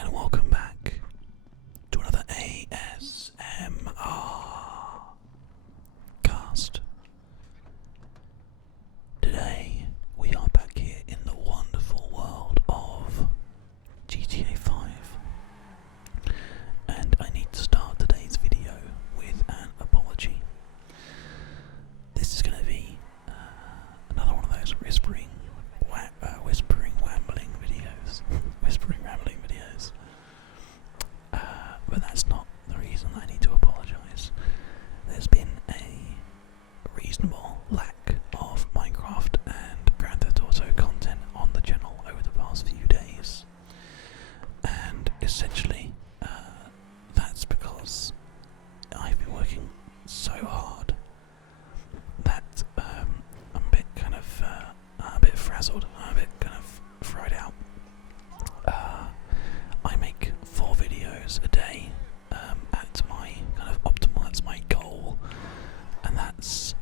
and welcome back to another ASMR cast. Today we are back here in the wonderful world of GTA 5, and I need to start today's video with an apology. This is going to be another one of those whispering rambling videos. But that's not the reason I need to apologise. There's been a reasonable lack of Minecraft and Grand Theft Auto content on the channel over the past few days, and essentially that's because I've been working so hard that I'm a bit frazzled, I'm a bit kind of fried out. I make 4 videos a day at my kind of optimal, that's my goal, and that's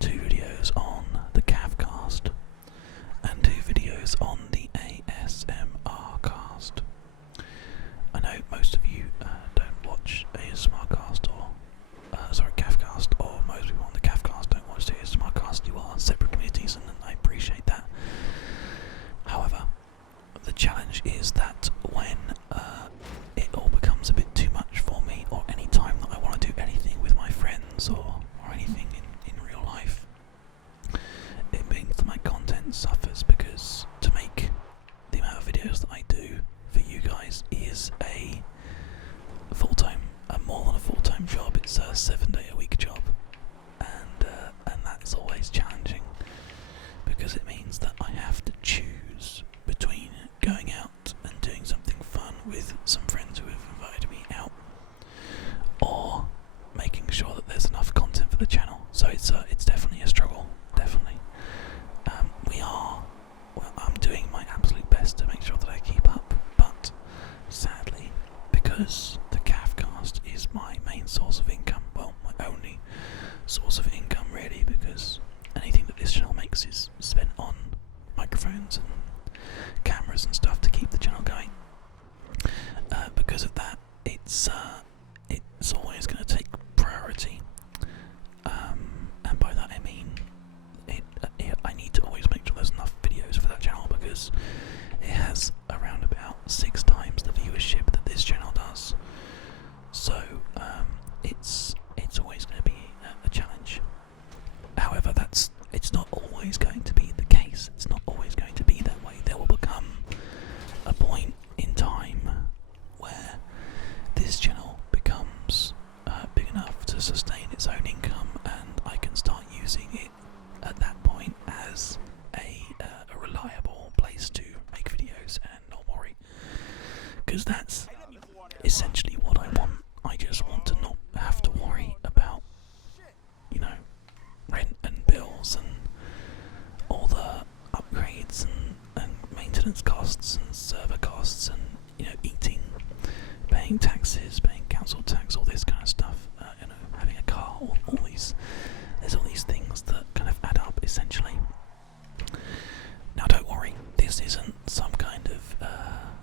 2 videos on the Cavcast and 2 videos on the ASMR cast. I know most of you don't watch ASMRcast Cavcast, or most people on the Cavcast don't watch the ASMRcast. You are separate communities, and I appreciate that. However, the challenge is that when it all becomes a bit too much for me, or any time that I want to do anything with my friends or anything in real life, it means that my content suffers, because to make the amount of videos that I do for you guys is a more than a full-time job. It's a 7-day-a-week job, and that's always challenging, because it means that I have to choose between going out and doing something fun with some friends who have invited me out, or making sure that there's enough content for the channel. So it's definitely a struggle, definitely. I'm doing my absolute best to make sure that I keep up, but sadly, because the Cavcast is my main source of income, well, my only source of income really, because anything that this channel makes is spent on microphones and cameras and stuff to keep the channel going. Because of that, it's always going to take priority, and by that I mean I need to always make sure there's enough videos for that channel, because it has around about 6 times the viewership that this channel does. So it's always going to be a challenge. However, it's not always going to be the case. It's not always going to be that way. There will become a point in time where this channel becomes big enough to sustain its own income, and I can start using it at that point as a reliable place to make videos and not worry. Because that's essentially what I want. I just want to not have to worry about, rent and bills and all the upgrades and maintenance costs and server costs and, eating, paying taxes, paying council tax, all this kind of stuff, having a car, there's all these things that kind of add up, essentially. Now, don't worry, this isn't some kind of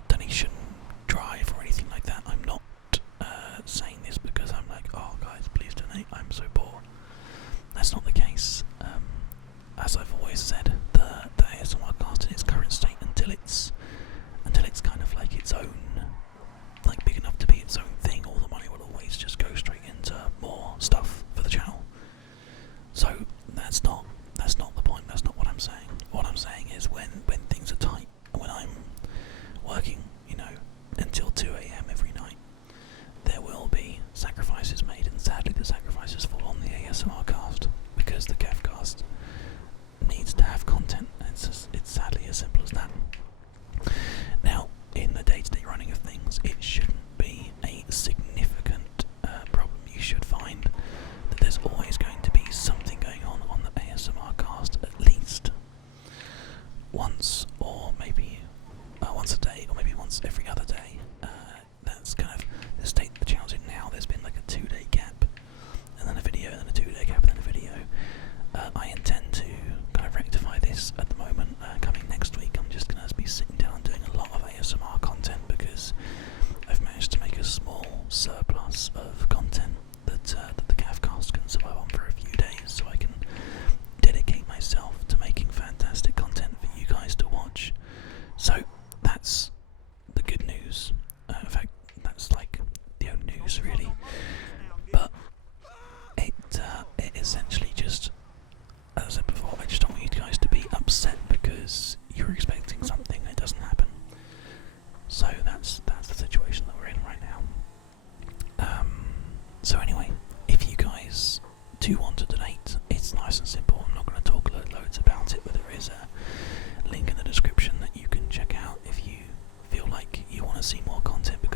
donation drive or anything like that. I'm not saying this because I'm like, oh guys, please donate, I'm so poor. That's not the case. As I've always said, the ASMR cast in its current state, until it's kind of like its own, like big enough to be its own thing,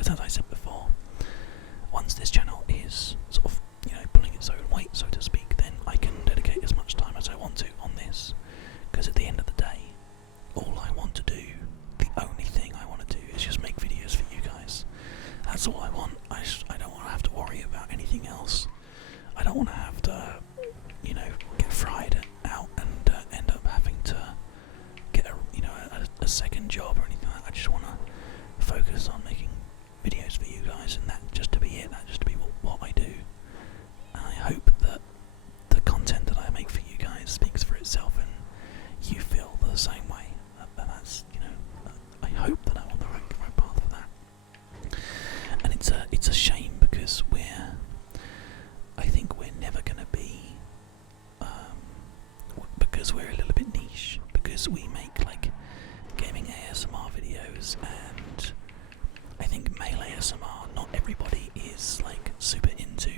because as I said before, once this channel is sort of, pulling its own weight, so to speak, then I can dedicate as much time as I want to on this. Because at the end of the day, all I want to do, the only thing I want to do, is just make videos for you guys. That's all I want. I don't want to have to worry about anything else. I don't want to have to, get fried out and end up having to get a second job or anything like that. I just want to focus on making videos for you guys, and that just to be it. That just to be what I do. And I hope that the content that I make for you guys speaks for itself, and you feel the same way. That's, I hope that I'm on the right path with that. And it's a shame because I think we're never going to be, because we're a little bit niche, because we make like gaming ASMR videos, and I think male ASMR, not everybody is like super into,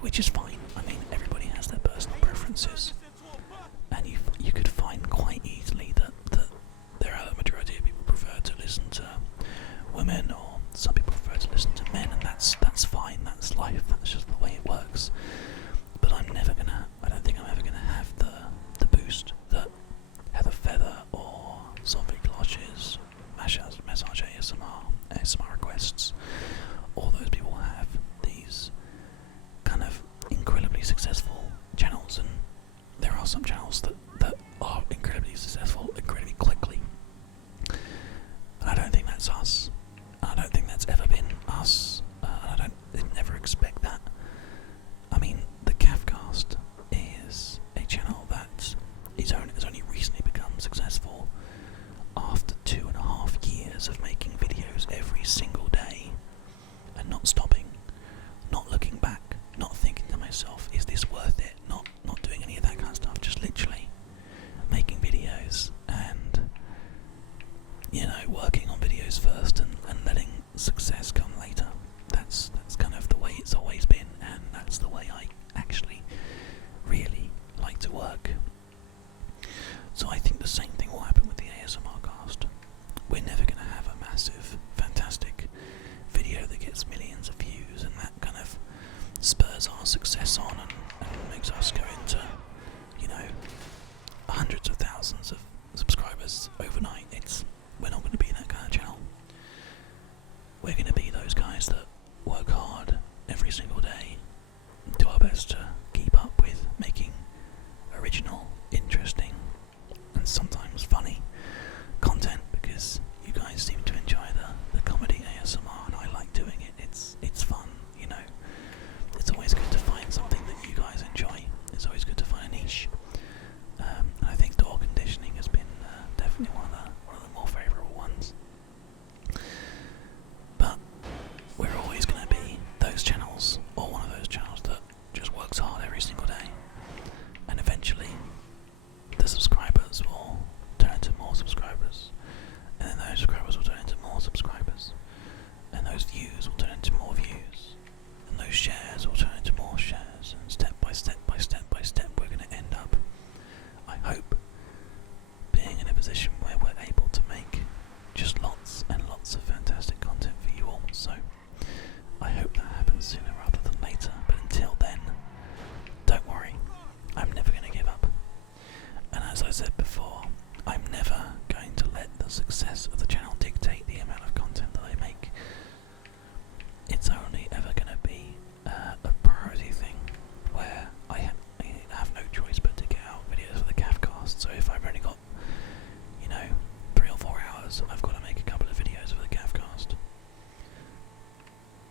which is fine. I mean, everybody has their personal preferences, and you could find quite easily that there are a majority of people prefer to listen to women, or some people prefer to listen to men, and that's fine. That's life. That's just the way it works. But I don't think I'm ever gonna have the boost that Heather Feather or Zombie Gloshes, Massage ASMR requests, all those people have. These kind of incredibly successful channels, and there are some channels that are incredibly successful incredibly quickly. And I don't think that's us. I don't think that's ever been us. I'd never expect that. I mean, the Cafcast is a channel that has only recently become successful after 2.5 years of making videos every single day and not stopping, not looking back, not thinking to myself, is this worth it? Not doing any of that kind of stuff, just literally making videos and working on videos first and letting success come later. That's kind of the way it's always been, and that's the way I actually really like to work. So I think the same thing will happen with the ASMR cast. We're never going to have a massive, fantastic video that gets millions of views and that kind of spurs our success on and makes us go into, hundreds of thousands of subscribers overnight. We're not going to be that kind of channel. We're going to be those guys that work hard every single day, do our best to keep up with making original, interesting, and sometimes funny content, because you guys seem to enjoy the comedy ASMR, and I like doing it. It's fun, It's always good to find something that you guys enjoy. It's always good to find a niche. And I think door conditioning has been definitely one of the more favourable ones. But we're always going to be those channels, or one of those channels that just works hard every single day. And eventually, the subscribers will turn into more subscribers. And then those subscribers will turn into more subscribers. And those views will turn into more views. And those shares will turn into more shares. And step by step by step by step, we're going to end up, I hope, being in a position where we're able to make just lots and lots of fantastic content for you all. So I hope that happens sooner rather than later. But until then, don't worry, I'm never going to give up. And as I said before, I'm never going to let the success of the channel dictate the amount of content that I make. It's only ever going to be a priority thing where I have no choice but to get out videos for the Cafcast. So if I've only got, 3 or 4 hours, I've got to make a couple of videos for the Cafcast.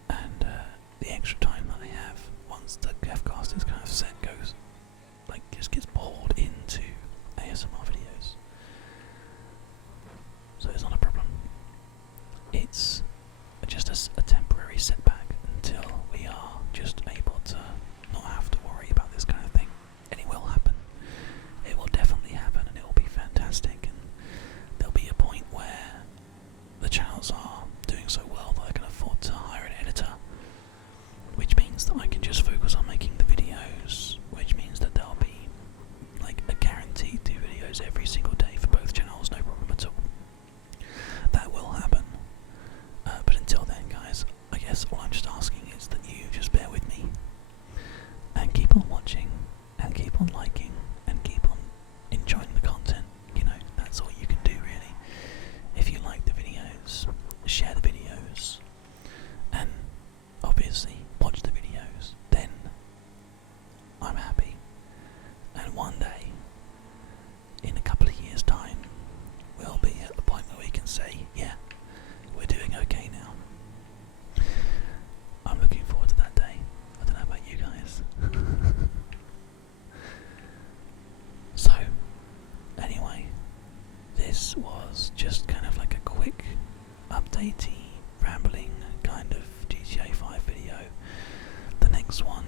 And the extra time that I have once the Cafcast is kind of set just gets poured into ASMR videos. So it's not a problem. guess all I'm just asking is that you just bear with me and keep on watching and keep on liking and keep on enjoying the content. You know, that's all you can do really. If you like the videos, share the videos, and obviously watch the videos, then I'm happy. And one day, in a couple of years' time, we'll be at the point where we can say, yeah, we're doing okay now. I'm looking forward to that day. I don't know about you guys. So, anyway, this was just kind of like a quick, updatey, rambling kind of GTA 5 video. The next one